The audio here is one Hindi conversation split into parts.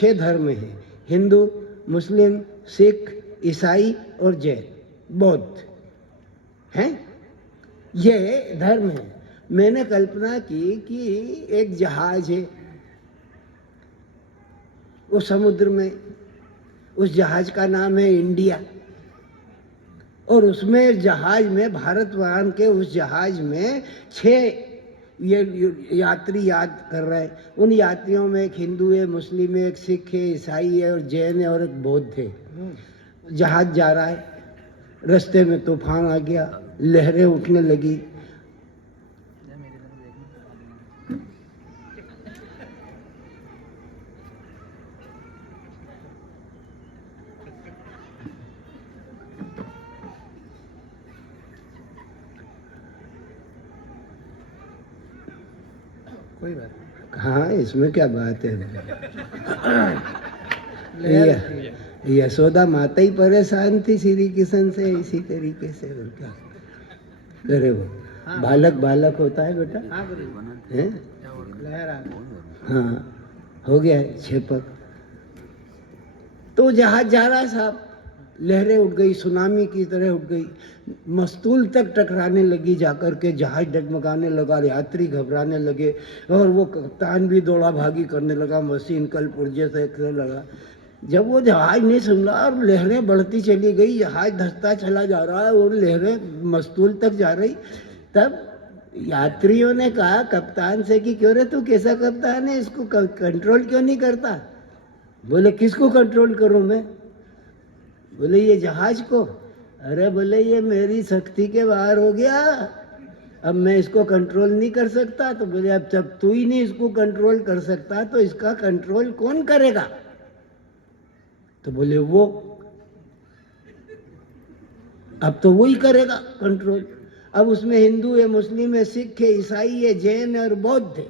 6 धर्म हैं, हिंदू, मुस्लिम, सिख, ईसाई और जैन, बौद्ध हैं, ये धर्म है। मैंने कल्पना की कि एक जहाज है, वो समुद्र में, उस जहाज का नाम है इंडिया, और उसमें जहाज में, भारतवान के उस जहाज में 6 ये यात्री याद कर रहे हैं। उन यात्रियों में एक हिंदू है, मुस्लिम है, एक सिख है, ईसाई है और जैन है और एक बौद्ध है। जहाज जा रहा है, रास्ते में तूफान आ गया, लहरें उठने लगी। कोई बात हाँ, इसमें क्या बात है। नहीं। यशोदा माता ही परेशान थी श्री कृष्ण से इसी तरीके से, और क्या करे वो। हाँ, बालक बालक होता है बेटा। हाँ हैं? लहर आ हाँ, हो गया है 6 पग। तो जहाज जा रहा साहब, लहरें उठ गई, सुनामी की तरह उठ गई, मस्तूल तक टकराने लगी, जाकर के जहाज डगमगाने लगा, यात्री घबराने लगे, और वो कप्तान भी दौड़ा भागी करने लगा, मशीन कल पुर्जे से लगा। जब वो जहाज नहीं सुन रहा और लहरें बढ़ती चली गई, जहाज धंसता चला जा रहा है और लहरें मस्तूल तक जा रही, तब यात्रियों ने कहा कप्तान से कि क्यों रे तू कैसा कप्तान है, इसको कंट्रोल क्यों नहीं करता? बोले किसको कंट्रोल करूं मैं? बोले ये जहाज को। अरे बोले ये मेरी शक्ति के बाहर हो गया, अब मैं इसको कंट्रोल नहीं कर सकता। तो बोले अब जब तू ही नहीं इसको कंट्रोल कर सकता तो इसका कंट्रोल कौन करेगा? तो बोले वो, अब तो वो ही करेगा कंट्रोल। अब उसमें हिंदू है, मुस्लिम है, सिख है, ईसाई है, जैन है और बौद्ध है।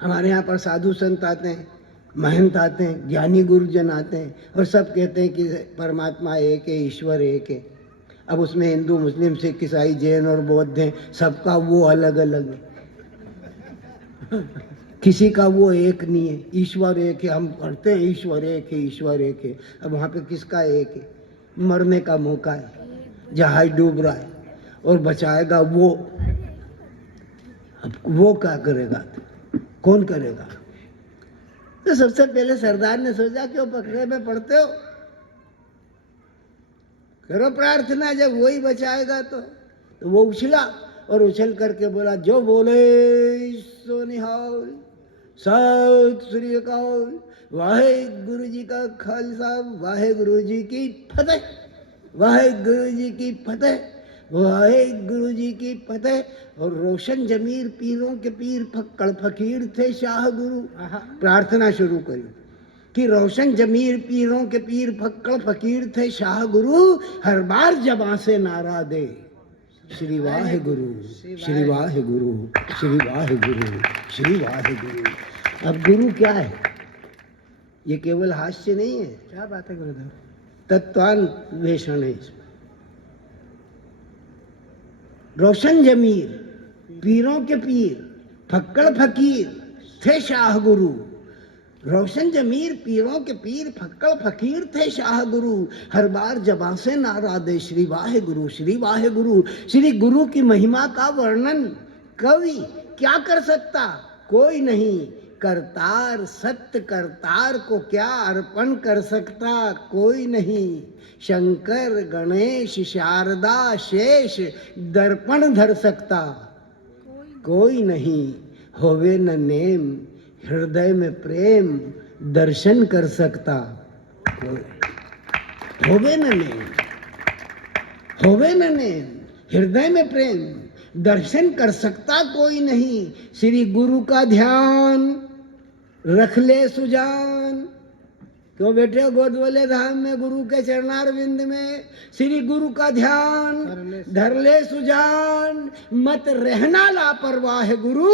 हमारे यहाँ पर साधु संत आते हैं, महंत आते हैं, ज्ञानी गुरुजन आते हैं, और सब कहते हैं कि परमात्मा एक है, ईश्वर एक है। अब उसमें हिंदू, मुस्लिम, सिख, ईसाई, जैन और बौद्ध हैं, सबका वो अलग अलग है। किसी का वो एक नहीं है, ईश्वर एक है। हम करते हैं ईश्वर एक है, ईश्वर एक है। अब वहाँ पे किसका एक है? मरने का मौका है, जहाज डूब रहा है और बचाएगा वो। अब वो क्या करेगा? कौन करेगा? तो सबसे पहले सरदार ने सोचा कि वो पकड़े में पड़ते हो, करो प्रार्थना, जब वही बचाएगा तो वो उछला और उछल करके बोला जो बोले सो निहाल, सत श्री अकाल, वाहे गुरु जी का खालसा, वाहे गुरु जी की फतेह, वाहे गुरु जी की फतेह, वाहे गुरु जी की फतेह। और रोशन जमीर पीरों के पीर फक्कड़ फकीर थे शाह गुरु। प्रार्थना शुरू करी कि रोशन जमीर पीरों के पीर फक्कड़ फकीर थे शाह गुरु, हर बार जबां से नारा दे श्री वाहे गुरु, श्री वाहे गुरु, श्री वाहे गुरु, श्री वाहे गुरु। अब गुरु क्या है? ये केवल हास्य नहीं है। क्या बात है गुरुदेव? तत्वान्वेषण है इसमें। रोशन जमीर पीरों के पीर फक्कड़ फकीर थे शाह गुरु। रोशन जमीर पीरों के पीर फक्कड़ फकीर थे शाह गुरु, हर बार जबां से नारा दे श्री वाहे गुरु, श्री वाहे गुरु। श्री गुरु की महिमा का वर्णन कवि क्या कर सकता? कोई नहीं। करतार सत्य करतार को क्या अर्पण कर सकता? कोई नहीं। शंकर गणेश शारदा शेष दर्पण धर सकता? कोई नहीं। होवे न नेम हृदय में प्रेम दर्शन कर सकता? होवे न नेम, होवे न नेम हृदय में प्रेम दर्शन कर सकता कोई नहीं। श्री गुरु का ध्यान रख ले सुजान। क्यों बैठे हो गोद वाले धाम में गुरु के चरणार विंद में? श्री गुरु का ध्यान धर ले सुजान, मत रहना लापरवाह गुरु,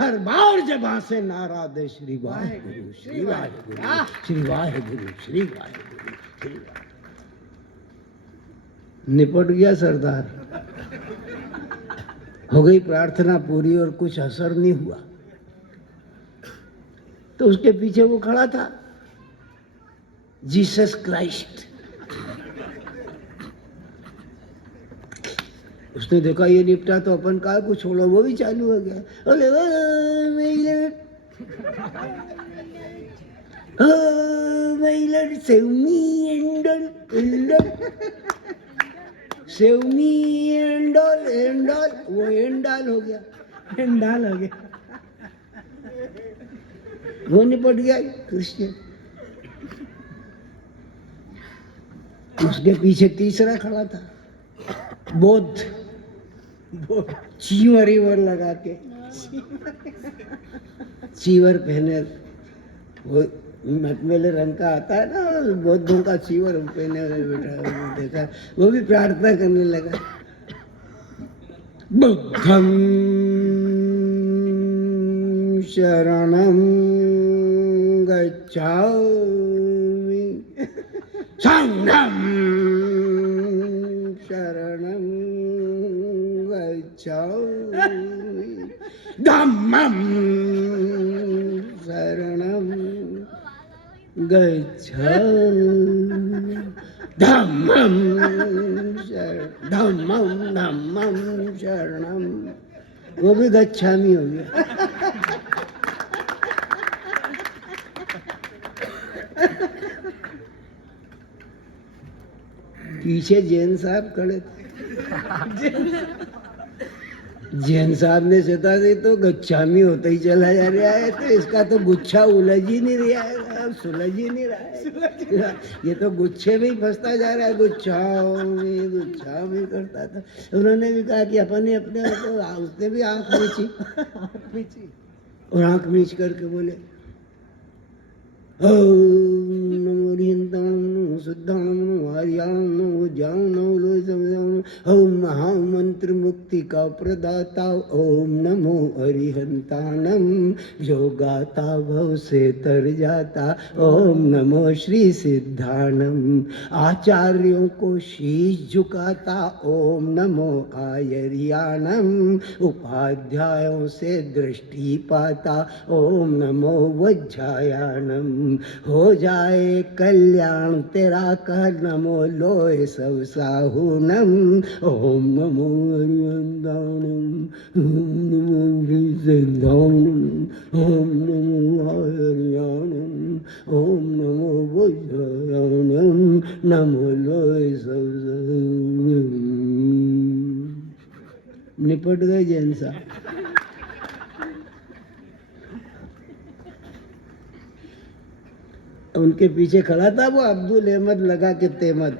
हर बार जबां से नारा दे श्री वाहे गुरु, श्री वाहे गुरु, श्री वाहे गुरु, श्री वाहे गुरु, श्री वाहे। निपट गया सरदार, हो गई प्रार्थना पूरी और कुछ असर नहीं हुआ। तो उसके पीछे वो खड़ा था, जीसस क्राइस्ट। उसने देखा ये निपटा तो अपन कहा कुछ छोड़ो, वो भी चालू हो गया। बोले माइलर सेव मी एंडल सेव मी एंडल वो एंडाल हो गया, डाल हो गया। वो निपट गया क्रिश्चियन। उसके पीछे तीसरा खड़ा था, बौद्ध, चीवर ईवर लगा के, चीवर पहने, वो मटमेले रंग का आता है ना, बौद्धों का चीवर पहने हुए बैठा, वो देखा, वो भी प्रार्थना करने लगा, बुद्धं शरणं गच्छामि संघं शरणं गच्छामि धम्मं शरणं गच्छामि धम्मं शरणं, वो भी गच्छामी हो गया। पीछे जैन साहब खड़े थे। जैन साहब ने सोचा थे तो गच्छामी होता ही चला जा रहा है, तो इसका तो गुच्छा उलझ ही नहीं रहा है, सुलझ ही नहीं रहा है, ये तो गुच्छे में ही फंसता जा रहा है, गुच्छा में करता था। उन्होंने भी कहा कि अपने अपने तो उसने भी आंख मीची और आंख मीच करके बोले ओम नमो हरिहंताणं नमो शुद्धाणं नमो हरियाणं नमो ज्ञानं नमो लोहितं ओम महामंत्र मुक्ति का प्रदाता ओम नमो हरिहंताणं जो गाता भव से तर जाता ओम नमो श्री सिद्धाणं आचार्यों को शीश झुकाता ओम नमो आयरियाणं उपाध्यायों से दृष्टि पाता ओम नमो वज्रायाणं हो जाए कल्याण तेरा कर नमो लोय सब साहुनम ओम नमो हरिवंदानम ओम नमो हरिसिद्धानम ओम नमो हरियाणम ओम नमो वज्रायाणम नमो लोय सब साहुनम। निपट गए जैन साहब। उनके पीछे खड़ा था वो अब्दुल अहमद लगा के तेमद,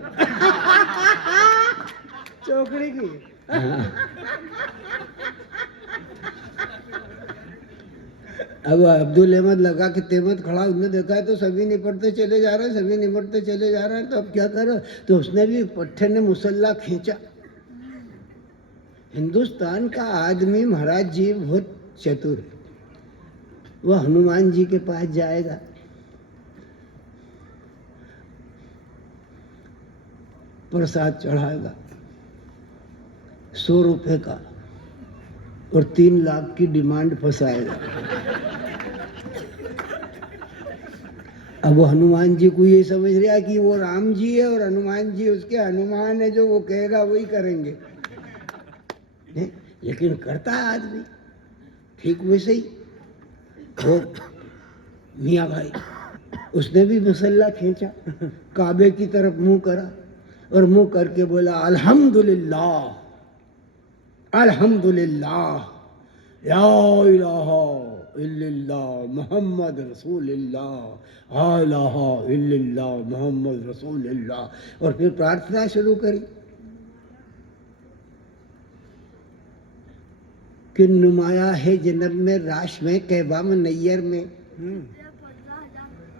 चौकड़ी की। अब अब्दुल अहमद लगा के तेमद खड़ा, उसने देखा है तो सभी निपटते चले जा रहे हैं, सभी निपटते चले जा रहे हैं, तो अब क्या करो, तो उसने भी पट्टे ने मुसल्ला खींचा। हिंदुस्तान का आदमी महाराज जी बहुत चतुर, वो हनुमान जी के पास जाएगा, प्रसाद चढ़ाएगा 100 रुपए का और 3 लाख की डिमांड फंसाएगा। अब वो हनुमान जी को ये समझ रहा है कि वो राम जी है और हनुमान जी उसके हनुमान है, जो वो कहेगा वही करेंगे, नहीं? लेकिन करता है आदमी ठीक वैसे ही। वो मियाँ भाई उसने भी मसल्ला खींचा, काबे की तरफ मुंह करा और मुंह करके बोला अल्हम्दुलिल्लाह अल्हम्दुलिल्लाह ला इलाहा इल्लल्लाह मोहम्मद रसूलुल्लाह ला इलाहा इल्लल्लाह मोहम्मद रसूलुल्लाह। और फिर प्रार्थना शुरू करी कि नुमाया है जन्नत में, राश में, कहबा में, नैयर में,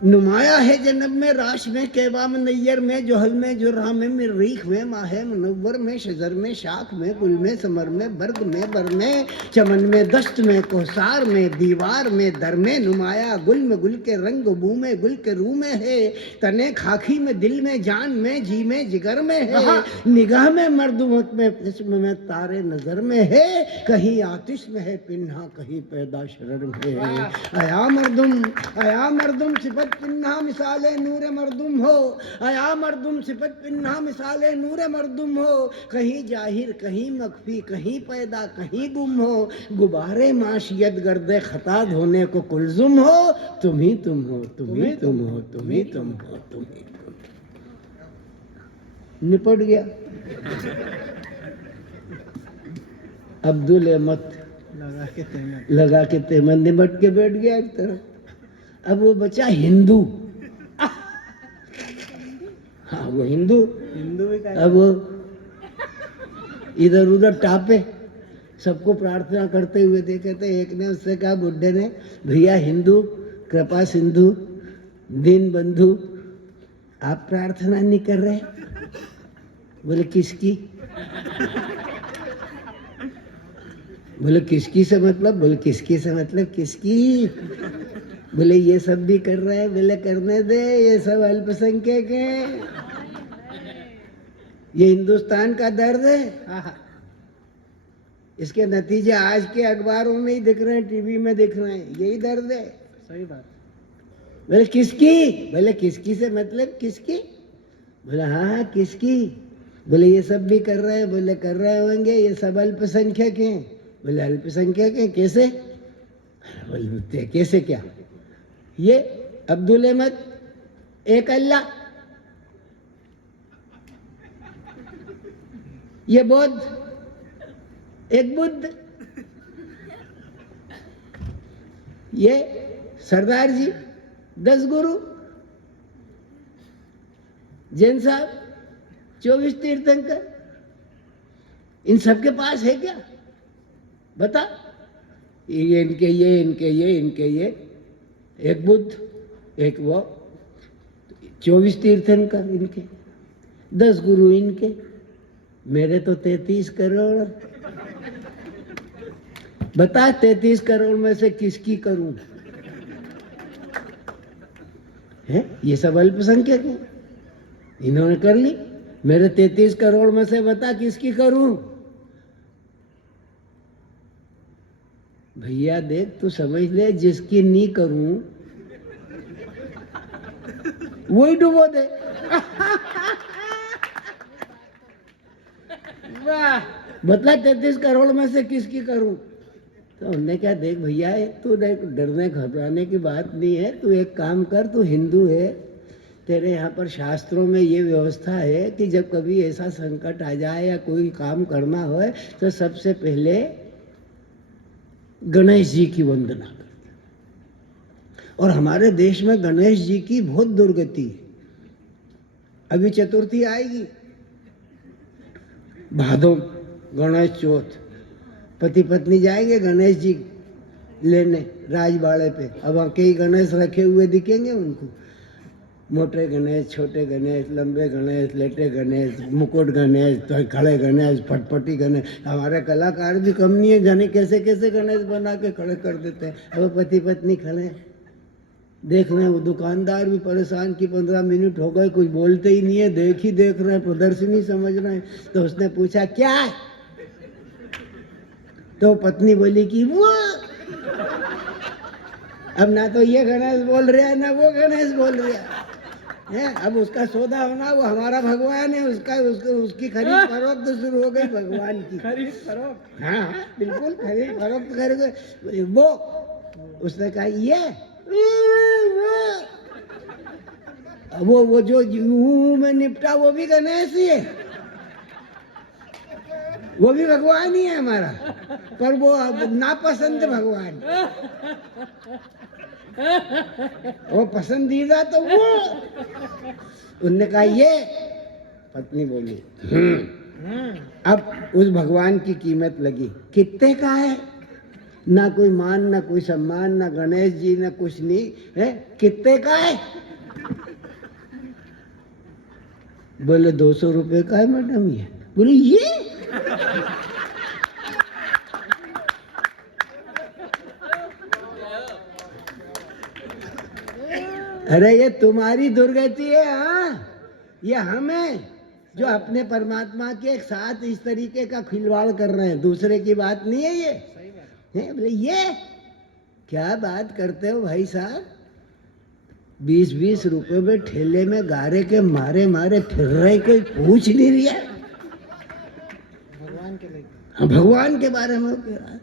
नुमाया है जन्नत में, राश में, कैबा में, नैयर में, जोहल में, जुर्रा में, मिर्रीख में, माहे मुनव्वर में, शजर में, शाख में, गुल में, समर में, बर्ग में, बर में, चमन में, दस्त में, कोसार में, दीवार में, दर में, नुमाया गुल में, गुल के रंग बू में, गुल के रू में है, तने खाकी में, दिल में, जान में, जी में, जिगर में है, निगाह में, मर्दुमत में, जिस्म में, तारे नजर में है, कहीं आतिश में है पिन्हा, कहीं पैदा शरर में है। अया मर्दुम सिफत पिन्हा मिसाले नूर मर्दुम हो, अया मर्दुम सिफत पिन्हा मिसाले नूर मर्दुम हो, कहीं जाहिर कहीं मख्फी, कहीं पैदा कहीं गुम हो, गुबारे माशियत गर्दे खता धोने को कुलजुम हो, तुम ही तुम हो, तुम ही तुम हो, तुम ही तुम हो, तुम ही तुम। निपट गया। अब्दुल अहमद लगा के तेमन निपट के बैठ गया एक तरफ। अब वो बचा हिंदू। हाँ वो हिंदू भी अब वो इधर उधर टापे, सबको प्रार्थना करते हुए देखे थे। एक ने उससे कहा, बुड्ढे ने, भैया हिंदू कृपा सिंधु दीन बंधु, आप प्रार्थना नहीं कर रहे? बोले किसकी? बोले किसकी से मतलब? बोले किसकी से मतलब किसकी? बोले ये सब भी कर रहे हैं। बोले करने दे, ये सब अल्पसंख्यक हैं, ये हिंदुस्तान का दर्द है। इसके नतीजे आज के अखबारों में ही दिख रहे हैं, टीवी में दिख रहे हैं, यही दर्द है। सही बात। बोले किसकी? बोले किसकी से मतलब किसकी? बोले हाँ किसकी? बोले ये सब भी कर रहे हैं। बोले कर रहे होंगे, ये सब अल्पसंख्यक हैं। बोले अल्पसंख्यक हैं कैसे? बोले कैसे क्या? ये अब्दुल अहमद एक अल्लाह, ये बौद्ध एक बुद्ध, ये सरदार जी 10 गुरु, जैन साहब 24 तीर्थंकर, इन सबके पास है क्या? बता। ये इनके ये इनके ये इनके ये, एक बुद्ध एक वो, 24 तीर्थंकर इनके, 10 गुरु इनके, मेरे तो 33 करोड़। बता 33 करोड़ में से किसकी करूं? है ये सब अल्पसंख्यक हैं, इन्होंने कर ली। मेरे 33 करोड़ में से बता किसकी करूं? भैया देख तू समझ ले, जिसकी नहीं करूं वही डुबो दे। बतला 33 करोड़ में से किसकी करूं? तो हमने क्या, देख भैया तू डरने घबराने की बात नहीं है, तू एक काम कर, तू हिंदू है, तेरे यहाँ पर शास्त्रों में ये व्यवस्था है कि जब कभी ऐसा संकट आ जाए या कोई काम करना हो तो सबसे पहले गणेश जी की वंदना करते। और हमारे देश में गणेश जी की बहुत दुर्गति है। अभी चतुर्थी आएगी, भादो गणेश चौथ, पति पत्नी जाएंगे गणेश जी लेने राजबाड़े पे। अब कई गणेश रखे हुए दिखेंगे उनको, मोटे गणेश, छोटे गणेश, लंबे गणेश, लेटे गणेश, मुकुट गणेश, तो खड़े गणेश, फटफटी गणेश। हमारे कलाकार भी कम नहीं है, जाने कैसे कैसे गणेश बना के खड़े कर देते हैं। अब पति पत्नी खड़े देख रहे हैं, वो दुकानदार भी परेशान कि 15 मिनट हो गए, कुछ बोलते ही नहीं है, देख रहे हैं, प्रदर्शनी समझ रहे हैं। तो उसने पूछा क्या है? तो पत्नी बोली कि वो। अब ना तो ये गणेश बोल रहा है ना वो गणेश बोल रहा है। अब उसका सौदा होना, वो हमारा भगवान है, उसकी खरीद फरोख्त तो शुरू हो गई भगवान की। खरीद फरोख्त। हाँ बिल्कुल खरीद फरोख्त करेंगे। वो उसने कहा ये वो जो यूं में निपटा वो भी गणेश ही है, वो भी भगवान ही है हमारा, पर वो नापसंद भगवान, वो पसंदीदा तो वो। उनने कहा ये, पत्नी बोली अब उस भगवान की कीमत लगी। कितने का है? ना कोई मान ना कोई सम्मान, ना गणेश जी ना कुछ नहीं है। कितने का है? बोले 200 रुपए का है मैडम ये। बोले ये? अरे ये तुम्हारी दुर्गति है। हाँ, ये हमें जो अपने परमात्मा के साथ इस तरीके का खिलवाड़ कर रहे हैं, दूसरे की बात नहीं है ये। है बोले ये क्या बात करते हो भाई साहब? 20-20 रुपए में ठेले में गारे के मारे मारे फिर रहे, कोई पूछ नहीं रहा। भगवान के लिए। हाँ, भगवान के बारे में कह रहा है।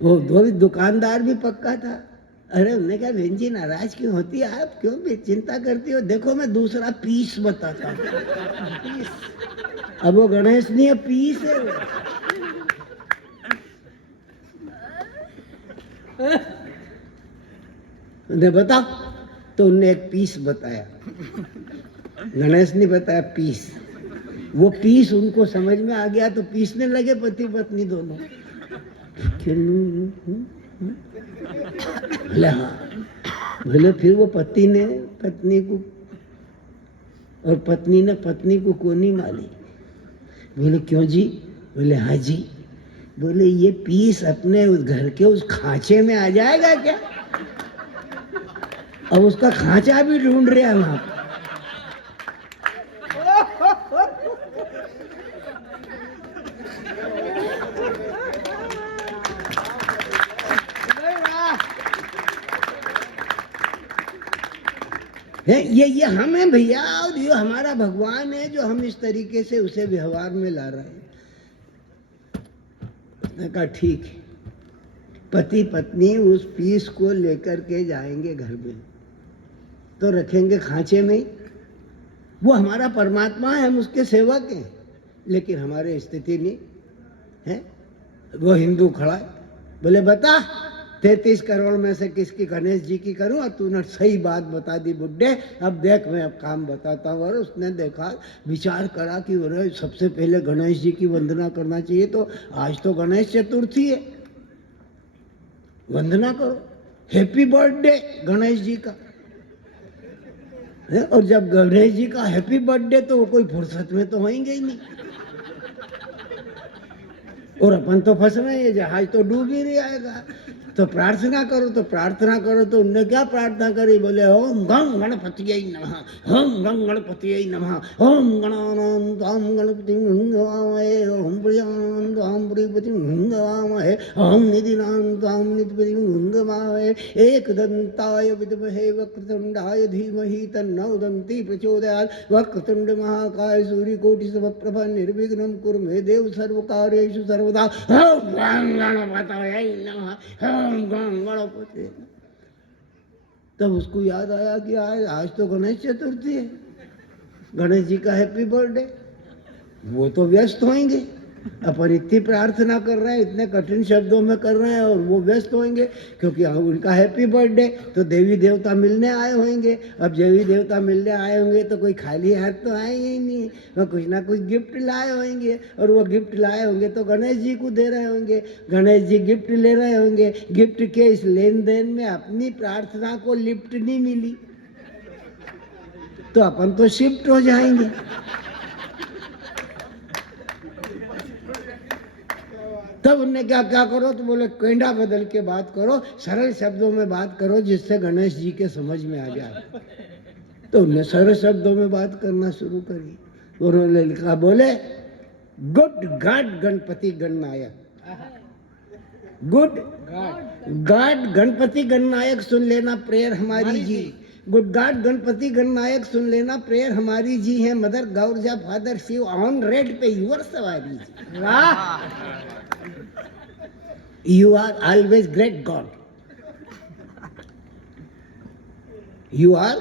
वो भी दुकानदार भी पक्का था। अरे उन्होंने कहा बहन जी नाराज क्यों होती है आप, क्यों भी चिंता करती हो? देखो मैं दूसरा पीस बताता हूँ। अब वो गणेश नहीं है, पीस है वो। उन्हें बताओ तो उनने एक पीस बताया, गणेश ने बताया पीस। वो पीस उनको समझ में आ गया तो पीसने लगे पति पत्नी दोनों। बोले हाँ। बोले फिर वो पति ने पत्नी को और पत्नी ने पत्नी को कोनी मारी। बोले क्यों जी? बोले हाँ जी। बोले ये पीस अपने उस घर के उस खांचे में आ जाएगा क्या? अब उसका खांचा भी ढूंढ रहे हैं वहां। ये हम हैं भैया, और ये हमारा भगवान है जो हम इस तरीके से उसे व्यवहार में ला रहे हैं। उसने कहा ठीक है। पति पत्नी उस पीस को लेकर के जाएंगे घर में, तो रखेंगे खांचे में। वो हमारा परमात्मा है, हम उसके सेवक हैं, लेकिन हमारे स्थिति नहीं है। वो हिंदू खड़ा है, बोले बता 33 करोड़ में से किसकी गणेश जी की करूं? और तूने सही बात बता दी बुड्ढे, अब देख मैं अब काम बताता हूँ। और उसने देखा, विचार करा कि अरे सबसे पहले गणेश जी की वंदना करना चाहिए, तो आज तो गणेश चतुर्थी है, वंदना करो, हैप्पी बर्थडे गणेश जी का है। और जब गणेश जी का हैप्पी बर्थडे तो वो कोई फुर्सत में तो होंगे ही नहीं, और अपन तो फंस रहे हैं, जहाज तो डूब ही नहीं आएगा। तो प्रार्थना करो, तो प्रार्थना करो। तो उनने क्या प्रार्थना करी? बोले ओम गं गणपतियै नमः, ओम गं गणपतियै नमः, ओम गणानां त्वां गणपतिं हंगवामहे, ओम प्रियां त्वां प्रियपतिं हंगवामहे, ओम निधिनां त्वां निधिपतिं हंगवामहे, एकदन्ताय विद्महे वक्रतुण्डाय धीमहि तन्नो दन्ति प्रचोदयात्, वक्रतुण्ड महाकाय सूर्यकोटि समप्रभ निर्विघ्नं कुरु मे देव सर्वकार्येषु सर्वदा, ओम गणपतये नमः, गणपति। तब उसको याद आया कि आज तो गणेश चतुर्थी है, गणेश जी का हैप्पी बर्थडे। वो तो व्यस्त होंगे, अपन इतनी प्रार्थना कर रहे हैं, इतने कठिन शब्दों में कर रहे हैं, और वो व्यस्त होंगे क्योंकि उनका हैप्पी बर्थडे। तो देवी देवता मिलने आए होंगे। अब देवी देवता मिलने आए होंगे तो कोई खाली हाथ तो आएंगे ही नहीं, वो कुछ ना कुछ गिफ्ट लाए होंगे, और वो गिफ्ट लाए होंगे तो गणेश जी को दे रहे होंगे, गणेश जी गिफ्ट ले रहे होंगे। गिफ्ट के इस लेन देन में अपनी प्रार्थना को लिफ्ट नहीं मिली तो अपन तो शिफ्ट हो जाएंगे। तब उनने क्या करो? तो बोले केंडा बदल के बात करो, सरल शब्दों में बात करो, जिससे गणेश जी के समझ में आ जाए। तो उन्हें सरल शब्दों में बात करना शुरू करी। उन्होंने लिखा, बोले good god Ganpati Gananayak, good god Ganpati Gananayak सुन लेना प्रेयर हमारी जी, गुड गॉड गणपति गणनायक सुन लेना प्रेयर हमारी जी है, mother Gaurja father Shiv on red पे यूर सवारी जी। वाह! You are always great God. You are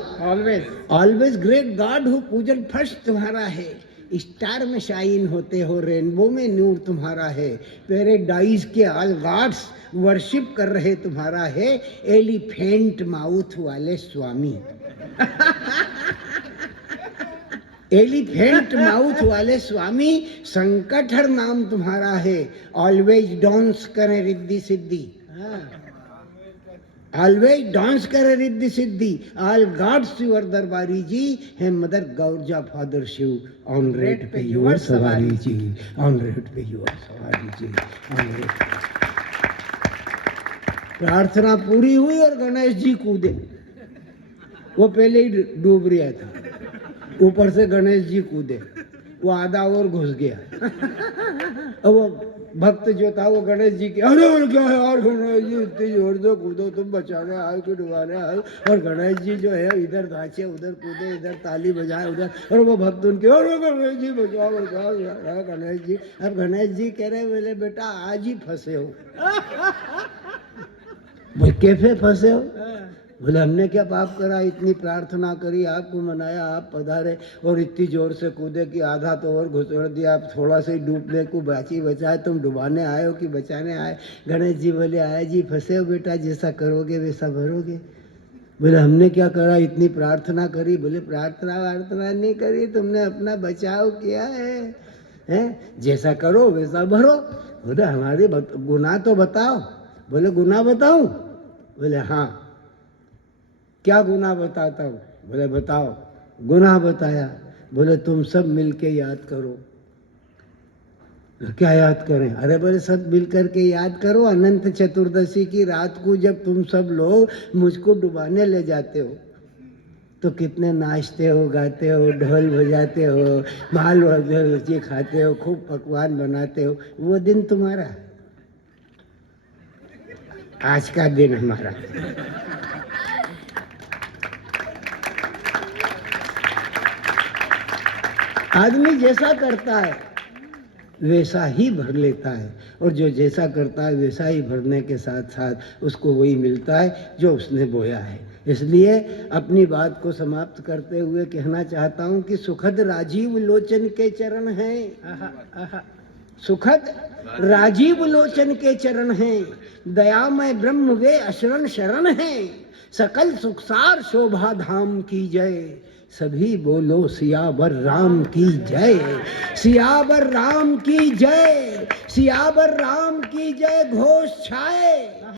always great God who पूजन फर्स्ट तुम्हारा है, स्टार में शाइन होते हो, रेनबो में नूर तुम्हारा है, पैराडाइज के ऑल गॉड्स वर्शिप कर रहे तुम्हारा है, एलिफेंट माउथ वाले स्वामी। एलिफेंट माउथ वाले स्वामी, संकटहर नाम तुम्हारा है, ऑलवेज डांस करें रिद्धि सिद्धि। ऑलवेज डांस करे Riddhi Siddhi, all gods your दरबारी जी, है mother Gaurja father Shiv, on rat पे यूर सवारी जी, ऑन रेट पे यूर सवारी जी, ऑन रेट। प्रार्थना पूरी हुई और गणेश जी कूदे। वो पहले ही डूब रहा था, ऊपर से गणेश जी कूदे, वो आधा और घुस गया। और वो भक्त जो था वो गणेश जी के, अरे और क्या है यार गणेश जी, इतनी जोर से कूदो, तुम बचाने आए कि डुबाने आए। और गणेश जी जो है इधर नाचे, उधर कूदे, इधर ताली बजाए, उधर, और वो भक्त उनके, अरे गणेश जी बचाओ बचाओ यार गणेश जी। अब गणेश जी कह रहे बोले बेटा आज ही फंसे हो। बोले कैसे फंसे हो? बोले हमने क्या पाप करा, इतनी प्रार्थना करी, आपको मनाया, आप पधारे और इतनी जोर से कूदे कि आधा तो और घुसड़ दिया, आप थोड़ा सा ही डूबने को बाची बचाए, तुम डुबाने आए हो कि बचाने आए? गणेश जी बोले आया जी फंसे हो बेटा, जैसा करोगे वैसा भरोगे। बोले हमने क्या करा, इतनी प्रार्थना करी। बोले प्रार्थना वार्थना नहीं करी, तुमने अपना बचाव किया है? जैसा करो वैसा भरो। बोले हमारे गुनाह तो बताओ। बोले गुनाह बताऊं? बोले हाँ। क्या गुनाह बताता हूँ? बोले बताओ। गुनाह बताया। बोले तुम सब मिलके याद करो। क्या याद करें? अरे बोले सब मिल करके याद करो, अनंत चतुर्दशी की रात को जब तुम सब लोग मुझको डुबाने ले जाते हो तो कितने नाचते हो, गाते हो, ढोल बजाते हो, माल वगैरह खाते हो, खूब पकवान बनाते हो। वो दिन तुम्हारा, आज का दिन हमारा। आदमी जैसा करता है वैसा ही भर लेता है, और जो जैसा करता है वैसा ही भरने के साथ साथ उसको वही मिलता है जो उसने बोया है। इसलिए अपनी बात को समाप्त करते हुए कहना चाहता हूँ कि सुखद राजीव लोचन के चरण हैं, सुखद राजीव लोचन के चरण हैं, दयामय ब्रह्म वे अशरण शरण हैं, सकल सुखसार शोभा धाम की जय। सभी बोलो सियावर राम की जय, सियावर राम की जय, सियावर राम की जय घोष छाए।